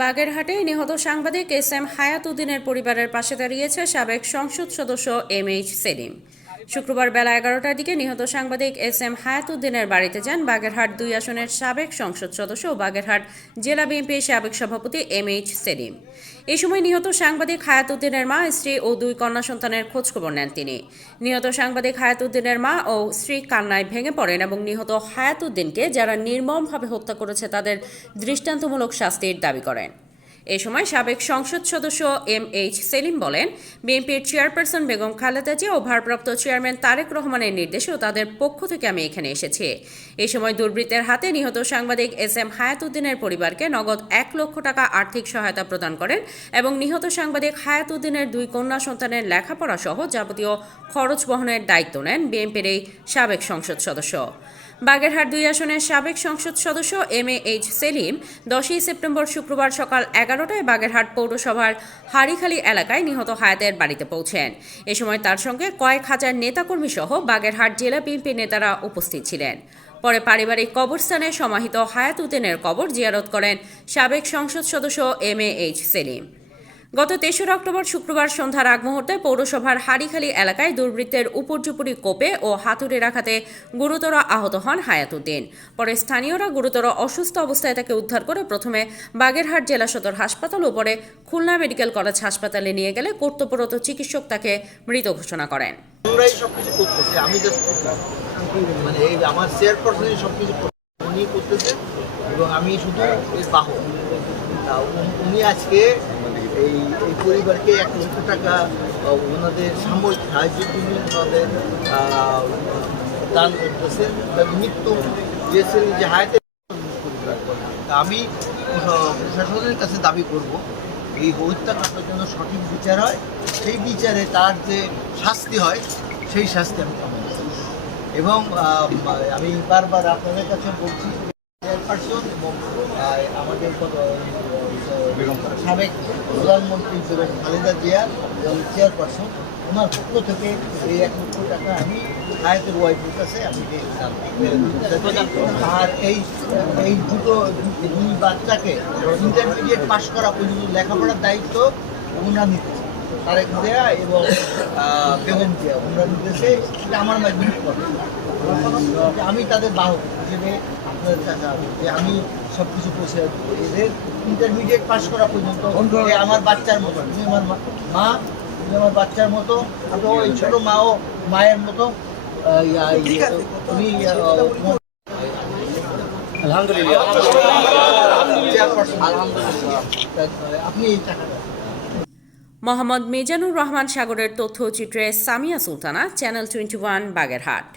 বাগেরহাটে নিহত সাংবাদিক এস.এম. হায়াত উদ্দিনের পরিবারের পাশে দাঁড়িয়েছে সাবেক সংসদ সদস্য এম.এইচ. সেলিম। শুক্রবার বেলা 11টার দিকে নিহত সাংবাদিক এস.এম. হায়াত উদ্দিনের বাড়িতে যান বাগেরহাট 2 আসনের সাবেক সংসদ সদস্য ও বাগেরহাট জেলা বিএনপির সাবেক সভাপতি এম.এইচ. সেলিম। এই সময় নিহত সাংবাদিক হায়াত উদ্দিনের মা, স্ত্রী ও 2 কন্যা সন্তানের খোঁজখবর নেন তিনি। নিহত সাংবাদিক হায়াত উদ্দিনের মা ও স্ত্রী কান্নায় ভেঙে পড়েন এবং নিহত হায়াত উদ্দিনকে যারা নির্মমভাবে হত্যা করেছে তাদের দৃষ্টান্তমূলক শাস্তির দাবি করেন। এ সময় সাবেক সংসদ সদস্য এম.এইচ. সেলিম বলেন, বিএনপির চেয়ারপারসন বেগম খালেদা জিয়া ও ভারপ্রাপ্ত চেয়ারম্যান তারেক রহমানের নির্দেশে ও তাদের পক্ষ থেকে আমি এখানে এসেছি। এই সময় দুর্বৃত্তের হাতে নিহত সাংবাদিক এস.এম. হায়াত উদ্দিনের পরিবারকে নগদ 1 লক্ষ টাকা আর্থিক সহায়তা প্রদান করেন এবং নিহত সাংবাদিক হায়াত উদ্দিনের 2 কন্যা সন্তানের লেখাপড়া সহ যাবতীয় খরচ বহনের দায়িত্ব নেন বিএনপির এই সাবেক সংসদ সদস্য। বাগেরহাট 2 আসনের সাবেক সংসদ সদস্য এম.এইচ. সেলিম 10ই সেপ্টেম্বর শুক্রবার সকাল 11টায় বাগেরহাট পৌরসভার হাড়িখালী এলাকায় নিহত হায়াতের বাড়িতে পৌঁছেন। এ সময় তার সঙ্গে কয়েক হাজার নেতাকর্মী সহ বাগেরহাট জেলা বিএনপির নেতারা উপস্থিত ছিলেন। পরে পারিবারিক কবরস্থানে সমাহিত হায়াত উদ্দিনের কবর জিয়ারত করেন সাবেক সংসদ সদস্য এম.এইচ. সেলিম। গত 3রা অক্টোবর শুক্রবার সন্ধ্যার আগ মুহূর্তে পৌরসভার হাড়িখালী এলাকায় দুর্বৃত্তের উপর্যুপরি কোপে ও হাতুড়ির আঘাতে গুরুতর আহত হন হায়াত উদ্দিন। পরে স্থানীয়রা গুরুতর অসুস্থ অবস্থায় তাকে উদ্ধার করে প্রথমে বাগেরহাট জেলা সদর হাসপাতাল ও পরে খুলনা মেডিকেল কলেজ হাসপাতালে নিয়ে গেলে কর্তব্যরত চিকিৎসক তাকে মৃত ঘোষণা করেন। আমার চেয়ারপারসনই সবকিছু উনি করতেছে এবং আমি শুধু বাহক। উনি আজকে এই পরিবারকে 1 লক্ষ টাকা ওনাদের সাময়িক সাহায্যের জন্য ওনাদের দান করতেছেন। মৃত্যু দিয়েছেন যে হায়াতে আমি প্রশাসনের কাছে দাবি করব এই হত্যাকাণ্ডের জন্য সঠিক বিচার হয়, সেই বিচারে তার যে শাস্তি হয় সেই শাস্তি আমি কামনা করি। এবং আমি বারবার আপনাদের কাছে বলছি, চেয়ারপারসন এবং আমাদের সাবেক প্রধানমন্ত্রী বেগম খালেদা জিয়া এবং চেয়ারপারসন ওনার পক্ষ থেকে এই 1 লক্ষ টাকা আমি হায়াতের ওয়াইফের কাছে আমি আর এই দুই বাচ্চাকে ইন্টারমিডিয়েট পাশ করা পর্যন্ত লেখাপড়ার দায়িত্ব ওনারা নিতেছে, তারেক জিয়া এবং বেগম জিয়া ওনারা নিতেছে। এটা আমার মাধ্যমে আমি তাদের বাহক হিসেবে আপনাদের কাছে যে আমি সব কিছু পৌঁছে এদের ইন্টারমিডিয়েট পাস করা পর্যন্ত আমার বাচ্চার মতো, তুমি আমার মা, তুমি আমার বাচ্চার মতো, আমি ওই ছোটো মাও মায়ের মতো। তুমি আলহামদুলিল্লাহ আপনি এই টাকাটা। মোহাম্মদ মিজানুর রহমান সাগরের তথ্যচিত্রে সামিয়া সুলতানা, চ্যানেল 21, বাগেরহাট।